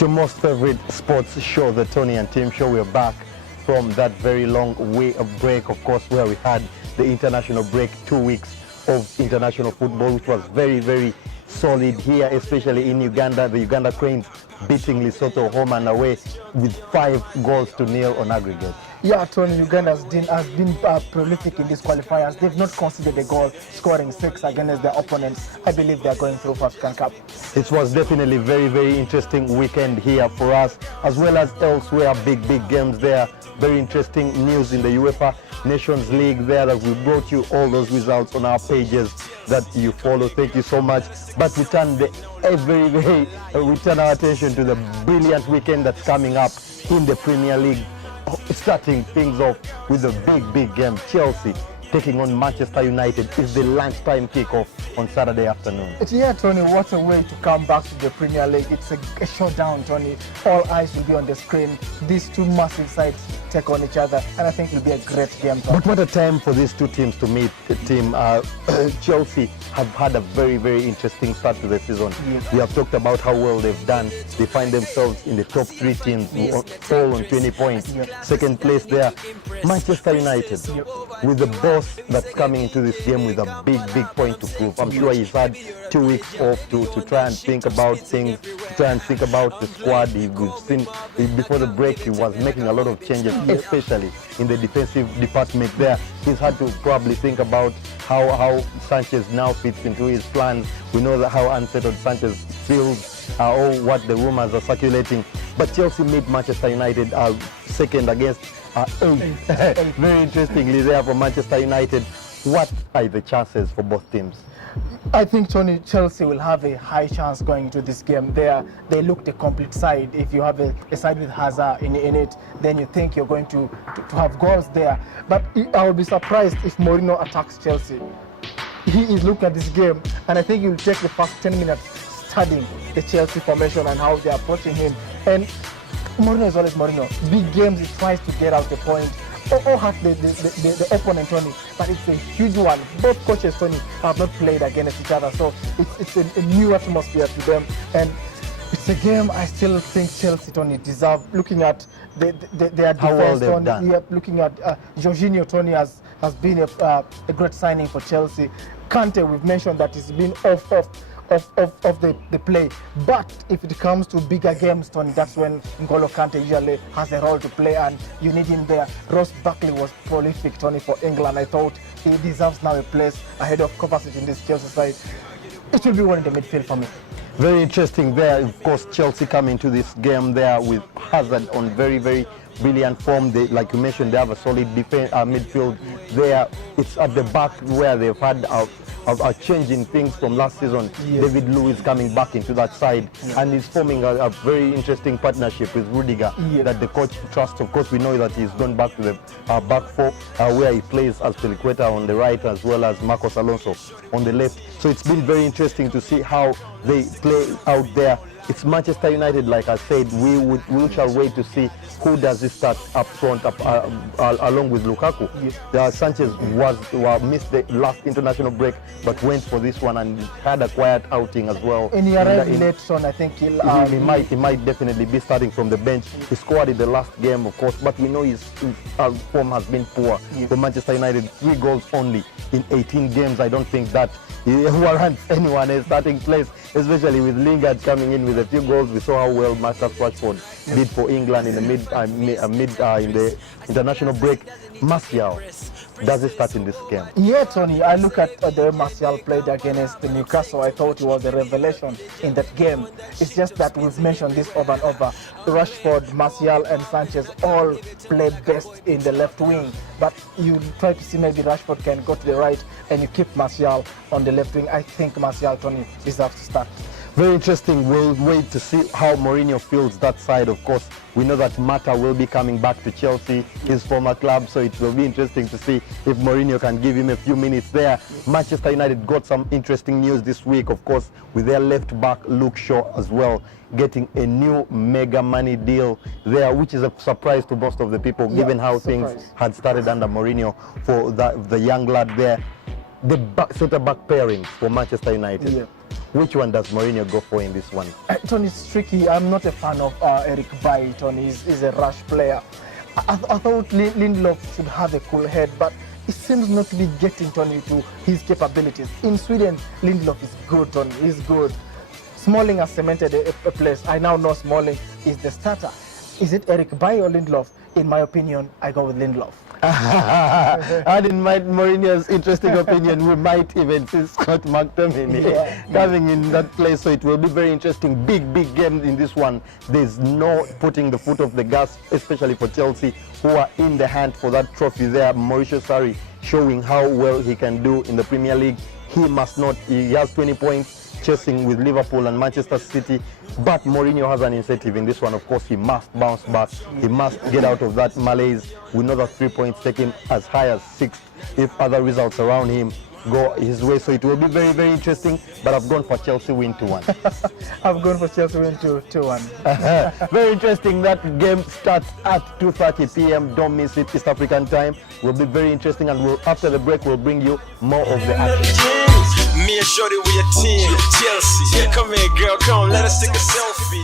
It's your most favorite sports show, the Tony and Tim Show. We're back from that very long way of break, of course, where we had the international break, 2 weeks of international football, which was very, very solid here, especially in Uganda. The Uganda Cranes beating Lesotho home and away with 5-0 on aggregate. Yeah, Tony, Uganda has been prolific in these qualifiers. They've not conceded a goal, scoring 6 against their opponents. I believe they're going through for African Cup. It was definitely very, very interesting weekend here for us, as well as elsewhere. Big games there. Very interesting news in the UEFA Nations League there, that we brought you all those results on our pages that you follow. Thank you so much. But we turn we turn our attention to the brilliant weekend that's coming up in the Premier League. Starting things off with a big game. Chelsea taking on Manchester United. Is the lunchtime kickoff on Saturday afternoon. Yeah, Tony, what a way to come back to the Premier League. It's a showdown, Tony. All eyes will be on the screen. These two massive sides take on each other, and I think it will be a great game, Tony. But what a time for these two teams to meet. Chelsea have had a very interesting start to the season. Yes. We have talked about how well they've done. They find themselves in the top 3 teams, Yes. all on 20 points. Yep. Second place there, Manchester United, Yep. with the boss that's coming into this game with a big point to prove. I'm sure he's had 2 weeks off to try and think about things, to try and think about the squad. We've seen before the break he was making a lot of changes, especially in the defensive department there. He's had to probably think about how Sanchez now fits into his plans. We know that how unsettled Sanchez feels, or what the rumors are circulating. But Chelsea meet Manchester United second against 8. Very interestingly there for Manchester United. What are the chances for both teams? I think, Tony, Chelsea will have a high chance going into this game. They look the complete side. If you have a side with Hazard in it, then you think you're going to have goals there. But I will be surprised if Mourinho attacks Chelsea. He is looking at this game, and I think he will take the first 10 minutes studying the Chelsea formation and how they're approaching him. And Mourinho is always Mourinho. Big games, he tries to get out the point or hurt the opponent, Tony. But it's a huge one. Both coaches, Tony, have not played against each other, so it's a new atmosphere to them. And it's a game I still think Chelsea, Tony, deserve. Looking at their defense, well Tony, yeah, looking at Jorginho, Tony, has been a great signing for Chelsea. Kante, we've mentioned that he's been off the play. But if it comes to bigger games, Tony, that's when N'Golo Kante usually has a role to play, and you need him there. Ross Barkley was prolific, Tony, for England. I thought he deserves now a place ahead of Kovacic in this Chelsea side. It will be one in the midfield for me. Very interesting there. Of course, Chelsea coming to this game there with Hazard on very brilliant form. Like you mentioned, they have a solid midfield there. It's at the back where they've had a change in things from last season. Yes. David Luiz coming back into that side, and he's forming a very interesting partnership with Rudiger that the coach trusts. Of course, we know that he's gone back to the back 4 where he plays as Peliqueta on the right, as well as Marcos Alonso on the left. So it's been very interesting to see how they play out there. It's Manchester United, like I said. We shall wait to see who does this start up front, along with Lukaku. Yes. Sanchez missed the last international break, but went for this one and had a quiet outing as well. And he arrived late on, I think he might definitely be starting from the bench. He scored in the last game, of course, but we know his form has been poor for Manchester United. 3 goals only in 18 games. I don't think that warrants anyone a starting place, especially with Lingard coming in with a few goals. We saw how well Marcus Rashford did for England in the in the international break. Martial, does it start in this game? Yeah, Tony, I look at the way Martial played against the Newcastle. I thought he was a revelation in that game. It's just that we've mentioned this over and over. Rashford, Martial and Sanchez all played best in the left wing. But you try to see maybe Rashford can go to the right and you keep Martial on the left wing. I think Martial, Tony, deserves to start. Very interesting. We'll wait to see how Mourinho feels that side. Of course, we know that Mata will be coming back to Chelsea, his former club, so it will be interesting to see if Mourinho can give him a few minutes there. Manchester United got some interesting news this week, of course, with their left back Luke Shaw as well, getting a new mega money deal there, which is a surprise to most of the people, given how things had started under Mourinho for the young lad there. The centre-back pairings for Manchester United. Which one does Mourinho go for in this one? Tony, it's tricky. I'm not a fan of Eric Bailly. Tony is a rush player. I thought Lindelof should have a cool head, but it seems not to be getting Tony to his capabilities. In Sweden, Lindelof is good, Tony. He's good. Smalling has cemented a place. I now know Smalling is the starter. Is it Eric Bailly or Lindelof? In my opinion, I go with Lindelof. And in Mourinho's interesting opinion, we might even see Scott McTominay coming in that place. So it will be very interesting. Big game in this one. There's no putting the foot off the gas, especially for Chelsea, who are in the hunt for that trophy there. Mauricio Sarri showing how well he can do in the Premier League. He must not. He has 20 points. Chasing with Liverpool and Manchester City, but Mourinho has an incentive in this one. Of course, he must bounce back. He must get out of that malaise. We know that 3 points take him as high as 6th if other results around him go his way. So it will be very interesting, but I've gone for Chelsea win 2-1. I've gone for Chelsea win 2-1. Very interesting. That game starts at 2:30 p.m. Don't miss it. East African time will be very interesting, and after the break we'll bring you more of the action. Me and Shorty, we a team. Chelsea, come here, girl, come, let us take a selfie.